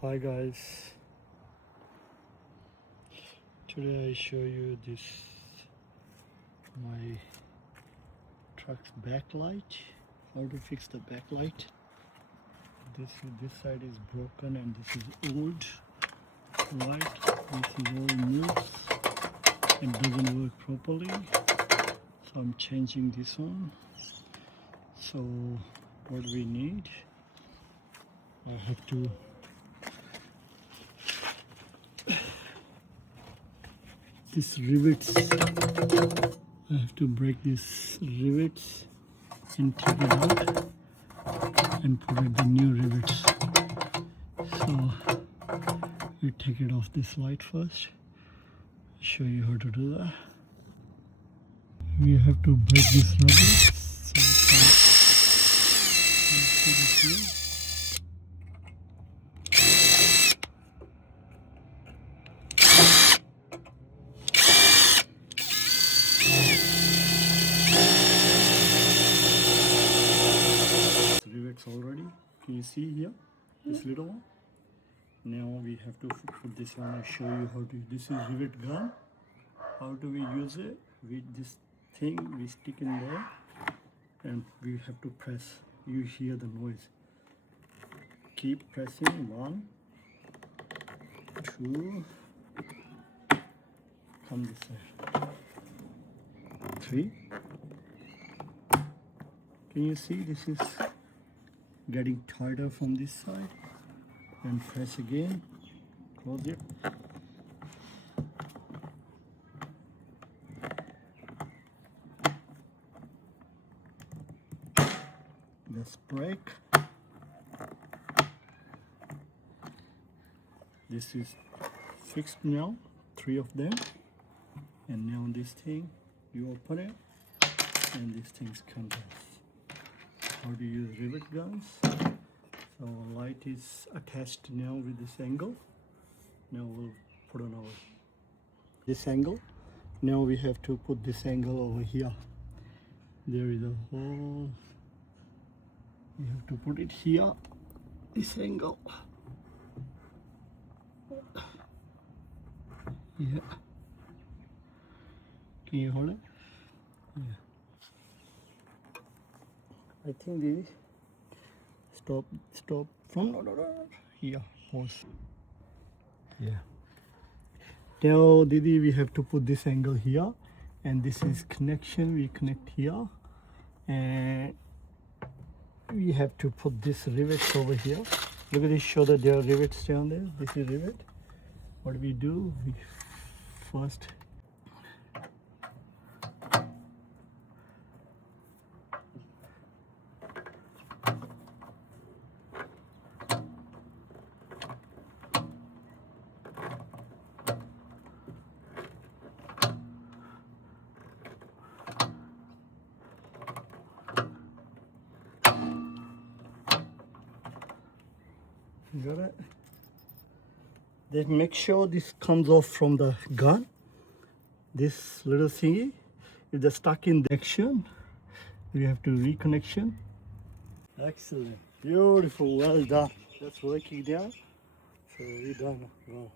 Hi guys, today I show you this my truck's backlight, how to fix the backlight. This side is broken and this is old light. This is all moves and doesn't work properly, so I'm changing this one. So what we need, I have to this rivets. I have to break these rivets and take it out and put it the new rivets. So we take it off this light first. Show you how to do that. We have to break this rubber. So put it here. Rivets already. Can you see here? This little one. Now we have to put this on and show you how to. This is rivet gun. How do we use it? With this thing we stick in there and we have to press. You hear the noise. Keep pressing. 1, 2. Come this side. 3. Can you see this is getting tighter from this side? And press again. Close it. Let's break. This is fixed now, 3 of them. And now this thing, you open it and these things come off. How to use rivet guns. So light is attached now with this angle. Now we'll put on our this angle. Now we have to put this angle over here. There is a hole. You have to put it here. This angle. Yeah. Can you hold it? Yeah. I think the stop from here. Pause. Yeah. Now Didi, we have to put this angle here, and this is connection. We connect here, and we have to put this rivets over here. Look at this. Show that there are rivets down there. This is rivet. What do? We first. You got it? Then make sure this comes off from the gun. This little thingy. If they're stuck in the action, we have to reconnection. Excellent. Beautiful. Well done. That's working there. So we're done. Wow.